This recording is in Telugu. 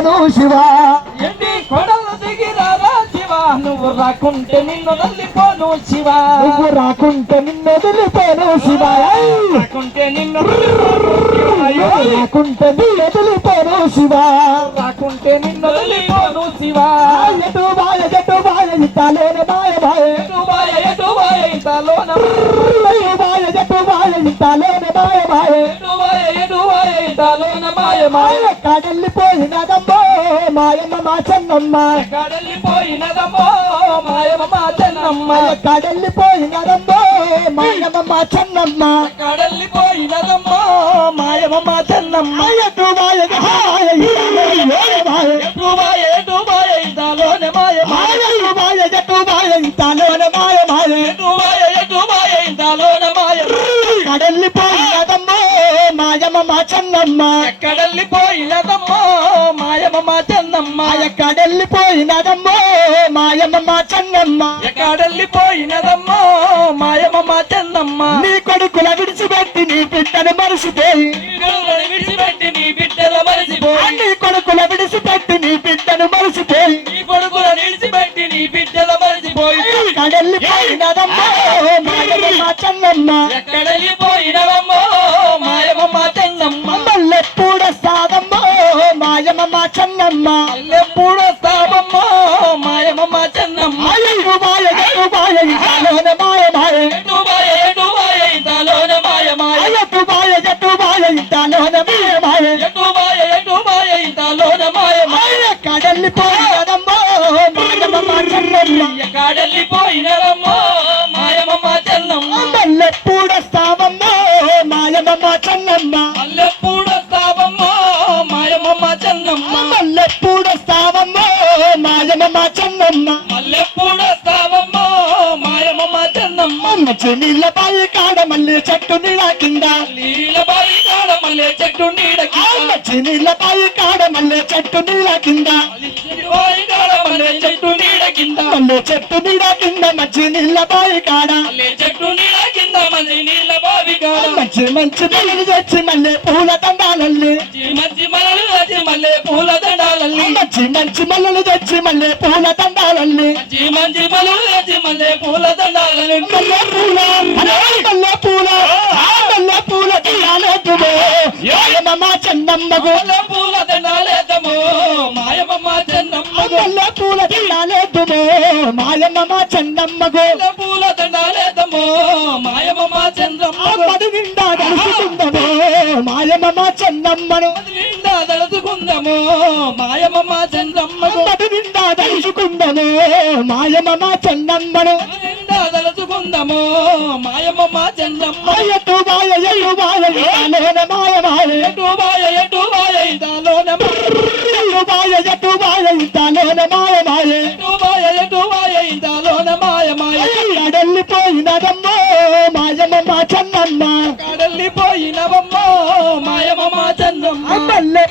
వదిలిపోను శివ ఎండి కొడలు దిగిరారా శివ నువ్వు రాకుంటే నిన్ను వదిలిపోను శివ నువ్వు రాకుంటే నిన్ను వదిలిపోను శివ రాకుంటే నిన్ను రాకుంటే నిన్ను వదిలిపోను శివ రాకుంటే నిన్ను వదిలిపోను శివ ఎటు బాయ ఇంతలోన మాయ బాయ ఎటు బాయ ఇంతలోన బాయ ఎటు బాయ ఇంతలోన మాయ బాయ ఎటు బాయ ఇంతలోన మాయ మాయ కడల్లిపోయినదమ్మో మాయమ్మ మా చెన్నమ్మ కడలిపోయినదమ్మో మాయమ్మ మా చెన్నమ్మ కడల్లిపోయినదమ్మో మాయమ్మ మా చెన్నమ్మ కడలిపోయినదమ్మో మాయమ్మ మా చెన్నమ్మ ఎటు బాయ ఎటు బాయ ఇంతలోన మాయ మాయ ఎటు బాయ ఇంతలోన మాయ మాయ ఎటు బాయ ఇంతలోన మాయ కడల్లిపోయినదమ్మో మాయమ్మ మా చెన్నమ్మ కడలిపోయినదమ్మో మాయమ్మ మా చెన్నమ్మ కడల్లిపోయినదమ్మో మాయమ్మ మా చెన్నమ్మ కడలిపోయినదమ్మో మాయమ్మ మా చెన్నమ్మ నీ కొడుకుల విడిచిపెట్టి నీ బిడ్డను మరిసిపోయి విడిచిపెట్టి నీ బిడ్డల మరిచిపోయి నీ కొడుకుల విడిచిపెట్టి నీ బిడ్డను మరిసిపోయి నీ కొడుకుల విడిచిపెట్టి నీ బిడ్డల మరిచిపోయి కడల్లిపోయినదమ్మో మాయమ్మ మా చెన్నమ్మ కడలిపోయినదమ్మో మాయమ్మ మా చెన్నమ్మ మల్లెప్పుడొస్తాదమ్మో మాయమ్మ మా చెన్నమ్మ ఎప్పుడొస్తావమ్మో మాయమ్మ మా చెన్నమ్మ ఎటు బాయ ఇంతలోన మాయ మాయ ఎటు బాయ ఇంతలోన మాయ మాయ ఎటు బాయ ఇంతలోన మాయ మాయ ఎటు బాయ ఇంతలోన మాయ మాయ కడల్లిపోయినదమ్మో మాయమ్మ మా చెన్నమ్మ కడలిపోయినదమ్మో మాయమ్మ మా చెన్నమ్మ మల్లెప్పుడొస్తావమ్మో మాయమ్మ మా చెన్నమ్మ ఎప్పుడొస్తావమ్మో మాయమ్మ మా చెన్నమ్మ మల్లెప్పుడొస్తావమ్మో మాయమ్మ మా చెన్నమ్మ ఎప్పుడొస్తావమ్మో మాయమ్మ మా చెన్నమ్మ మంచి నీళ్ళ బాయి కాడ మళ్ళీ చెట్టు నీళ్ళ కింద నీలబాయి కాడ మల్లె చెట్టు నీడ మంచి నీళ్ళ బాయి కాడ మళ్ళీ చెట్టు నీళ్ళ కింద బాయి కాడ మల్లె చెట్టు నీడ కింద మళ్ళీ చెట్టు నీళ్ళ కింద మంచి నీళ్ళ బాయి కాడ మల్లె చెట్టు నీడ కింద మళ్ళీ నీళ్ళ బావి కాడ మంచి మంచి పిల్లలు తెచ్చి మళ్ళీ పూల దండాలల్లి మంచి మలలు వచ్చి మల్లె పూల దండాలల్లి మంచి మంచి మల్లలు తెచ్చి మళ్ళీ పూల దండాలల్లి మంచి మలలు వచ్చి మల్లె పూల దండాలల్లి మల్లె పూల దండాలేద్దుమో మాయమ్మ మా చెన్నమ్మకు పూల దండాలేద్దాము మాయమ్మ మా చెన్నమ్మకు మల్లె పూల దండాలేద్దుమో మాయమ్మ మా చెన్నమ్మకు పూల దండాలేద్దాము మాయమ్మ మా చంద్రమ్మకు మడి నిండా కలుసుకుందమో మాయమ్మ మా చెన్నమ్మను నిండా తలుచుకుందాము మాయమ్మ మా చంద్రమ్మకు మడి నిండా కలుసుకుందమో మాయమ్మ మా చెన్నమ్మను నిండా తలుచుకుందాము మాయమ్మ మా చంద్రమ్మ ఎటు బాయ ఇంతలోన మాయ మాయ ఎటు బాయ ఇంతలోన ఎటు బాయ ఇంతలోన మాయ మాయ ఎటు బాయ ఇంతలోన మాయ మాయ కడల్లిపోయినదమ్మో మాయమ్మ మా చెన్నమ్మ కడలిపోయినవమ్మో మాయమ్మ మా చంద్రమ్మ మల్లె